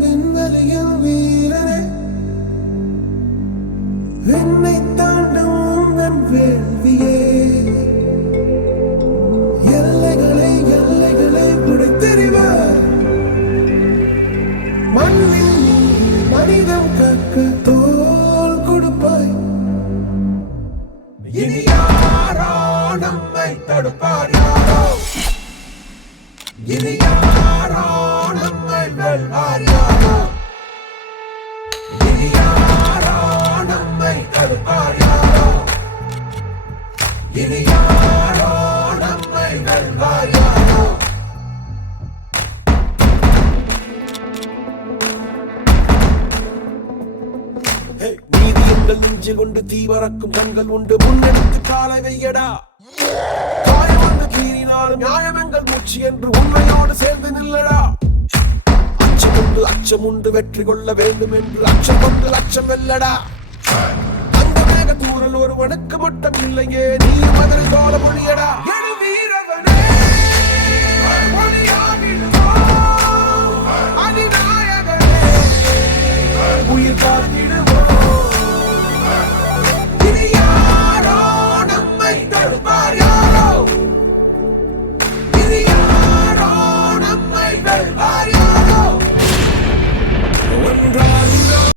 விண்வெளியில் வீரனே, விண்ணை தாண்டும் நன் வேள்வியே, எல்லைகளை உடைத்தெறிவார். மண்ணில் மனிதம் கற்க தோல் கொடுப்பாய். இனி யாரோ நம்மை தடுப்பார் யாரோ, இனி யாரோ நம்மை வெல்வார் யாரோ, இனி யாரோ நம்மை தடுப்பார் யாரோ, இனி யாரோ நம்மை வெல்வார் யாரோ. நீதி எங்கள் நெஞ்சில் உண்டு, தீவரக்கும் கண்கள் உண்டு, முன்னெடுத்து காலை வையடா. காயம் வந்து கீறினாலும் நியாயம் எங்கள் மூச்சு என்று உண்மையோடு சேர்ந்து நில்லடா. அச்சம் உண்டு வெற்றி கொள்ள வேண்டும் என்று அச்சம் கொண்டு லட்சம் வெல்லடா. அந்த மேக தூரல் ஒருவனுக்கு மட்டும் இல்லையே, நீ மதுரை சோழ மொழியடா.